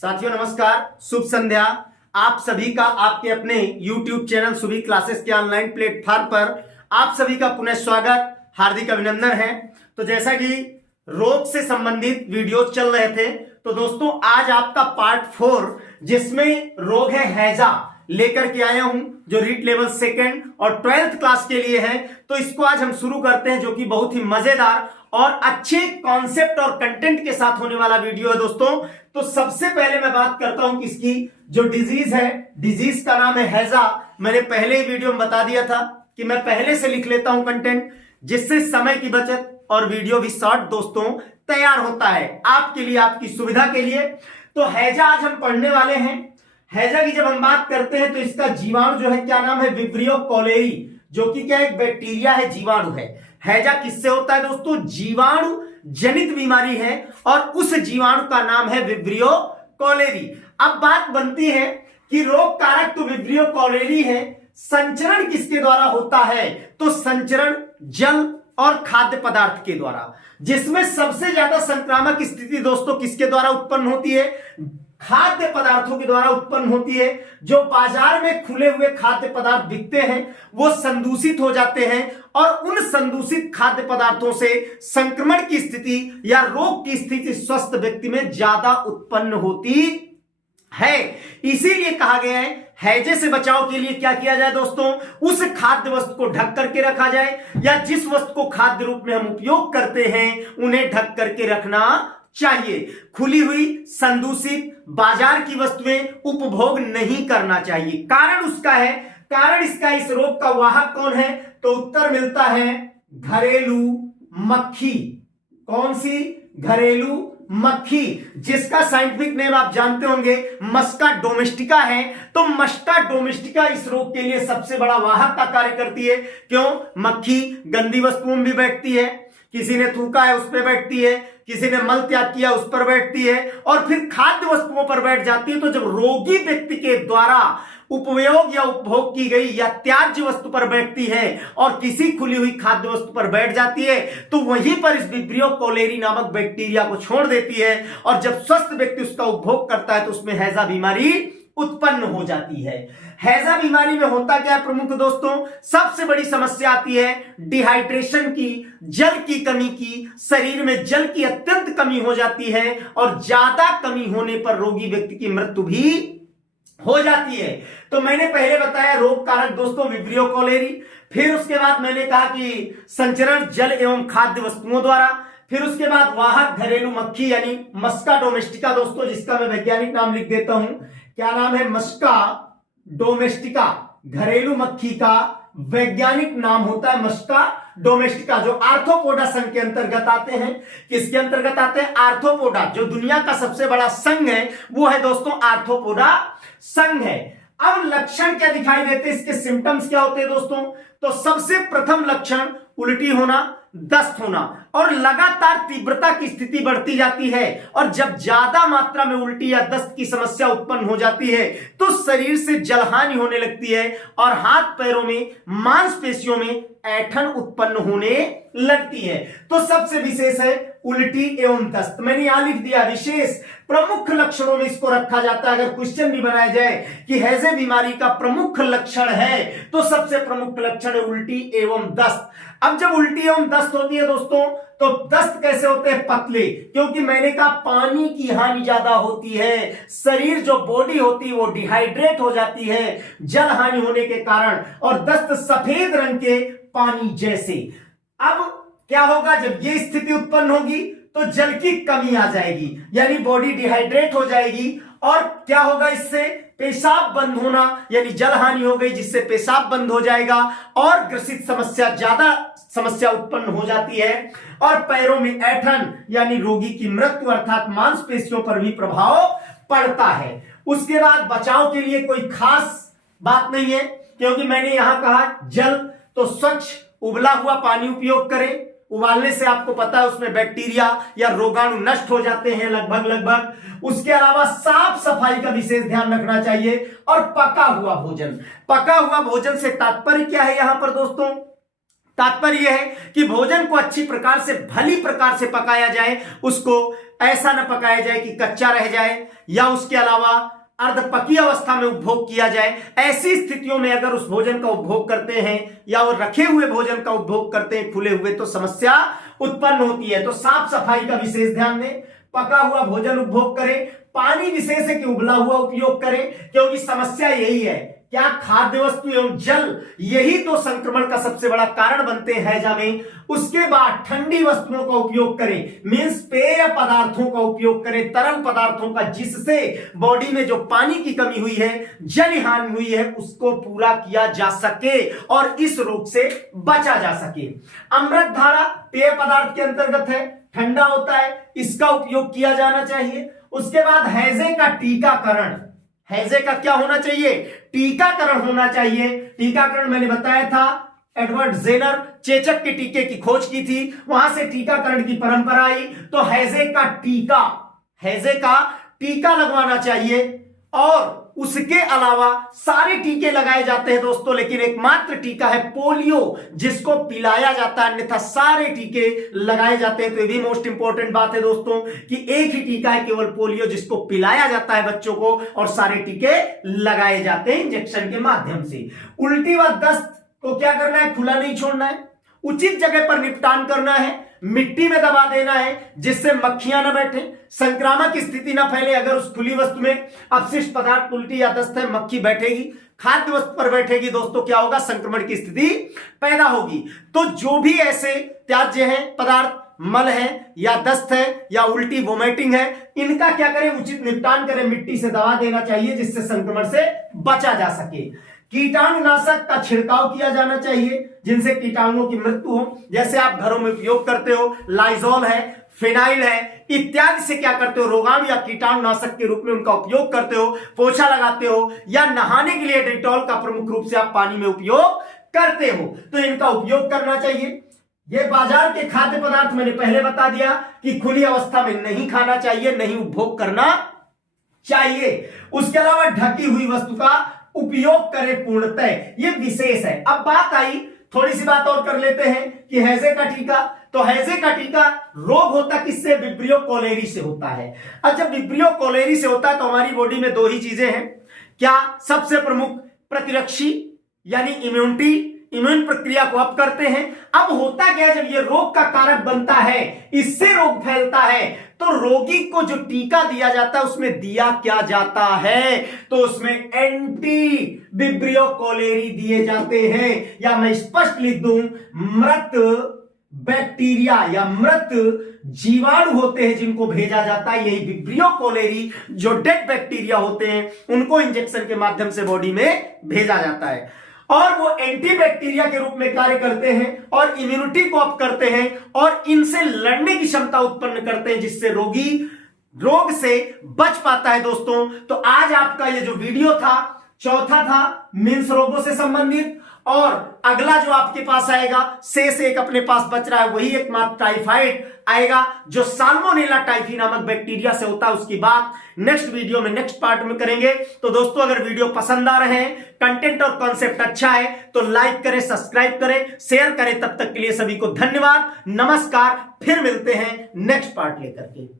साथियों नमस्कार, शुभ संध्या। आप सभी का आपके अपने YouTube चैनल सुभी क्लासेस के ऑनलाइन प्लेटफॉर्म पर आप सभी का पुनः स्वागत, हार्दिक अभिनंदन है। तो जैसा कि रोग से संबंधित वीडियो चल रहे थे, तो दोस्तों आज आपका पार्ट 4 जिसमें रोग है हैजा लेकर के आया हूं, जो रीट लेवल 2nd और 12th क्लास के लिए है। तो इसको आज हम शुरू करते हैं, जो कि बहुत ही मजेदार और अच्छे कॉन्सेप्ट और कंटेंट के साथ होने वाला वीडियो है दोस्तों। तो सबसे पहले मैं बात करता हूं कि इसकी जो डिजीज है, डिजीज का नाम है हैजा। मैंने पहले ही वीडियो में बता दिया था कि मैं पहले से लिख लेता हूं कंटेंट, जिससे समय की बचत और वीडियो भी शॉर्ट दोस्तों तैयार होता है आपके लिए, आपकी सुविधा के लिए। तो हैजा आज हम पढ़ने वाले हैं। हैजा की जब हम बात करते हैं तो इसका जीवाणु जो है, क्या नाम है, विब्रियो कॉलेरी, जो कि क्या एक बैक्टीरिया है, जीवाणु है। हैजा किससे होता है दोस्तों? जीवाणु जनित बीमारी है और उस जीवाणु का नाम है विब्रियो कॉलेरी। अब बात बनती है कि रोग कारक तो विब्रियो कॉलेरी है, संचरण किसके द्वारा होता है? तो संचरण जल और खाद्य पदार्थ के द्वारा, जिसमें सबसे ज्यादा संक्रामक स्थिति दोस्तों किसके द्वारा उत्पन्न होती है? खाद्य पदार्थों के द्वारा उत्पन्न होती है। जो बाजार में खुले हुए खाद्य पदार्थ बिकते हैं वो संदूषित हो जाते हैं और उन संदूषित खाद्य पदार्थों से संक्रमण की स्थिति या रोग की स्थिति स्वस्थ व्यक्ति में ज्यादा उत्पन्न होती है। इसीलिए कहा गया है हैजे से बचाव के लिए क्या किया जाए दोस्तों? उस खाद्य वस्तु को ढक करके रखा जाए, या जिस वस्तु को खाद्य रूप में हम उपयोग करते हैं उन्हें ढक करके रखना चाहिए। खुली हुई संदूषित बाजार की वस्तुएं उपभोग नहीं करना चाहिए। कारण उसका है, कारण इसका इस रोग का वाहक कौन है? तो उत्तर मिलता है घरेलू मक्खी। कौन सी? घरेलू मक्खी, जिसका साइंटिफिक नेम आप जानते होंगे, मस्का डोमेस्टिका है। तो मस्का डोमेस्टिका इस रोग के लिए सबसे बड़ा वाहक का कार्य करती है। क्यों? मक्खी गंदी वस्तुओं में भी बैठती है, किसी ने थूका है उस पर बैठती है, किसी ने मल त्याग किया उस पर बैठती है, और फिर खाद्य वस्तुओं पर बैठ जाती है। तो जब रोगी व्यक्ति के द्वारा उपयोग या उपभोग की गई या त्याज्य वस्तु पर बैठती है और किसी खुली हुई खाद्य वस्तु पर बैठ जाती है, तो वहीं पर इस विब्रियो कॉलेरी नामक बैक्टीरिया को छोड़ देती है, और जब स्वस्थ व्यक्ति उसका उपभोग करता है तो उसमें हैजा बीमारी उत्पन्न हो जाती है। हैजा बीमारी में होता क्या है प्रमुख दोस्तों? सबसे बड़ी समस्या आती है डिहाइड्रेशन की, जल की कमी की। शरीर में जल की अत्यंत कमी हो जाती है और ज्यादा कमी होने पर रोगी व्यक्ति की मृत्यु भी हो जाती है। तो मैंने पहले बताया रोग कारक दोस्तों विब्रियो कॉलेरी, फिर उसके बाद मैंने कहा कि संचरण जल एवं खाद्य वस्तुओं द्वारा, फिर उसके बाद वाहक घरेलू मक्खी यानी मस्का डोमेस्टिका दोस्तों, जिसका मैं वैज्ञानिक नाम लिख देता हूं। क्या नाम है? मस्का डोमेस्टिका। घरेलू मक्खी का वैज्ञानिक नाम होता है मस्का डोमेस्टिका, जो आर्थ्रोपोडा संघ के अंतर्गत आते हैं। किसके अंतर्गत आते हैं? आर्थ्रोपोडा। जो दुनिया का सबसे बड़ा संघ है वो है दोस्तों आर्थ्रोपोडा संघ है। अब लक्षण क्या दिखाई देते हैं, इसके सिम्टम्स क्या होते हैं दोस्तों? तो सबसे प्रथम लक्षण उल्टी होना, दस्त होना, और लगातार तीव्रता की स्थिति बढ़ती जाती है। और जब ज्यादा मात्रा में उल्टी या दस्त की समस्या उत्पन्न हो जाती है तो शरीर से जलहानि होने लगती है और हाथ पैरों में, मांसपेशियों में ऐंठन उत्पन्न होने लगती है। तो सबसे विशेष है उल्टी एवं दस्त। मैंने यहां लिख दिया विशेष, प्रमुख लक्षणों में इसको रखा जाता है। अगर क्वेश्चन भी बनाया जाए कि हैजे बीमारी का प्रमुख लक्षण है, तो सबसे प्रमुख लक्षण है उल्टी एवं दस्त। अब जब उल्टी एवं दस्त होती है दोस्तों, तो दस्त कैसे होते हैं? पतले, क्योंकि मैंने कहा पानी की हानि ज्यादा होती है। शरीर जो बॉडी होती है वो डिहाइड्रेट हो जाती है जल हानि होने के कारण, और दस्त सफेद रंग के पानी जैसे। अब क्या होगा? जब ये स्थिति उत्पन्न होगी तो जल की कमी आ जाएगी, यानी बॉडी डिहाइड्रेट हो जाएगी, और क्या होगा? इससे पेशाब बंद होना, यानी जल हानि हो गई जिससे पेशाब बंद हो जाएगा और ग्रसित समस्या, ज्यादा समस्या उत्पन्न हो जाती है, और पैरों में ऐंठन यानी रोगी की मृत्यु अर्थात मांसपेशियों पर भी प्रभाव पड़ता है। उसके बाद बचाव के लिए कोई खास बात नहीं है, क्योंकि मैंने यहां कहा जल तो स्वच्छ उबला हुआ पानी उपयोग करें। उबालने से आपको पता है उसमें बैक्टीरिया या रोगाणु नष्ट हो जाते हैं लगभग। उसके अलावा साफ सफाई का विशेष ध्यान रखना चाहिए, और पका हुआ भोजन। पका हुआ भोजन से तात्पर्य क्या है यहां पर दोस्तों? तात्पर्य है कि भोजन को अच्छी प्रकार से, भली प्रकार से पकाया जाए, उसको ऐसा न पकाया जाए कि कच्चा रह जाए या उसके अलावा अर्धपकी अवस्था में उपभोग किया जाए। ऐसी स्थितियों में अगर उस भोजन का उपभोग करते हैं या वो रखे हुए भोजन का उपभोग करते हैं खुले हुए, तो समस्या उत्पन्न होती है। तो साफ सफाई का विशेष ध्यान दें, पका हुआ भोजन उपभोग करें, पानी विशेष है कि उबला हुआ उपयोग करें, क्योंकि समस्या यही है, क्या खाद्य वस्तु एवं जल यही तो संक्रमण का सबसे बड़ा कारण बनते हैं हैजा में। उसके बाद ठंडी वस्तुओं का उपयोग करें, मींस पेय पदार्थों का उपयोग करें, तरल पदार्थों का, जिससे बॉडी में जो पानी की कमी हुई है, जल हानि हुई है, उसको पूरा किया जा सके और इस रोग से बचा जा सके। अमृत धारा पेय पदार्थ के अंतर्गत है, ठंडा होता है, इसका उपयोग किया जाना चाहिए। उसके बाद हैजे का टीकाकरण, हैजे का क्या होना चाहिए? टीकाकरण होना चाहिए। टीकाकरण मैंने बताया था, एडवर्ड जेनर चेचक के टीके की खोज की थी, वहां से टीकाकरण की परंपरा आई। तो हैजे का टीका लगवाना चाहिए। और उसके अलावा सारे टीके लगाए जाते हैं दोस्तों, लेकिन एकमात्र टीका है पोलियो जिसको पिलाया जाता है, अन्यथा सारे टीके लगाए जाते हैं। तो ये भी मोस्ट इंपॉर्टेंट बात है दोस्तों कि एक ही टीका है केवल पोलियो जिसको पिलाया जाता है बच्चों को, और सारे टीके लगाए जाते हैं इंजेक्शन के माध्यम से। उल्टी व दस्त को क्या करना है? खुला नहीं छोड़ना है, उचित जगह पर निपटान करना है, मिट्टी में दबा देना है जिससे मक्खियां न बैठे, संक्रामक स्थिति न फैले। अगर उस खुली वस्तु में अपशिष्ट पदार्थ उल्टी या दस्त है, मक्खी बैठेगी, खाद्य वस्तु पर बैठेगी दोस्तों, क्या होगा? संक्रमण की स्थिति पैदा होगी। तो जो भी ऐसे त्याज्य है पदार्थ, मल है या दस्त है या उल्टी वोमिटिंग है, इनका क्या करें? उचित निपटान करें, मिट्टी से दबा देना चाहिए जिससे संक्रमण से बचा जा सके। कीटाणुनाशक का छिड़काव किया जाना चाहिए जिनसे कीटाणुओं की मृत्यु हो। जैसे आप घरों में उपयोग करते हो, लाइजॉल है, फिनाइल है, इत्यादि से क्या करते हो? रोगाणु या कीटाणुनाशक के रूप में उनका उपयोग करते हो, पोछा लगाते हो, या नहाने के लिए डेटॉल का प्रमुख रूप से आप पानी में उपयोग करते हो, तो इनका उपयोग करना चाहिए। ये बाजार के खाद्य पदार्थ मैंने पहले बता दिया कि खुली अवस्था में नहीं खाना चाहिए, नहीं उपभोग करना चाहिए। उसके अलावा ढकी हुई वस्तु का उपयोग करें पूर्णतः, ये विशेष है। अब बात आई, थोड़ी सी बात और कर लेते हैं कि हैजे का टीका। तो हैजे का टीका रोग होता किससे? विब्रियो कोलेरी से होता है। अब जब विब्रियो कोलेरी से होता है तो हमारी बॉडी में दो ही चीजें हैं। क्या? सबसे प्रमुख प्रतिरक्षी यानी इम्यून प्रक्रिया को अप करते हैं। अब होता क्या है, जब ये रोग का कारक बनता है, इससे रोग फैलता है, तो रोगी को जो टीका दिया जाता है उसमें दिया क्या जाता है? तो उसमें एंटी विब्रियो कोलेरी दिए जाते हैं, या मैं स्पष्ट लिख दूं, मृत बैक्टीरिया या मृत जीवाणु होते हैं जिनको भेजा जाता है, यही विब्रियो कोलेरी, जो डेड बैक्टीरिया होते हैं उनको इंजेक्शन के माध्यम से बॉडी में भेजा जाता है, और वो एंटीबैक्टीरिया के रूप में कार्य करते हैं और इम्यूनिटी को अप करते हैं और इनसे लड़ने की क्षमता उत्पन्न करते हैं, जिससे रोगी रोग से बच पाता है दोस्तों। तो आज आपका ये जो वीडियो था, चौथा था मींस रोगों से संबंधित, और अगला जो आपके पास आएगा, शेष एक अपने पास बच रहा है, वही एकमात्र टाइफाइड आएगा जो साल्मोनेला टाइफी नामक बैक्टीरिया से होता है। उसकी बात नेक्स्ट वीडियो में, नेक्स्ट पार्ट में करेंगे। तो दोस्तों, अगर वीडियो पसंद आ रहे हैं, कंटेंट और कॉन्सेप्ट अच्छा है, तो लाइक करें, सब्सक्राइब करें, शेयर करें। तब तक के लिए सभी को धन्यवाद, नमस्कार। फिर मिलते हैं नेक्स्ट पार्ट लेकर के।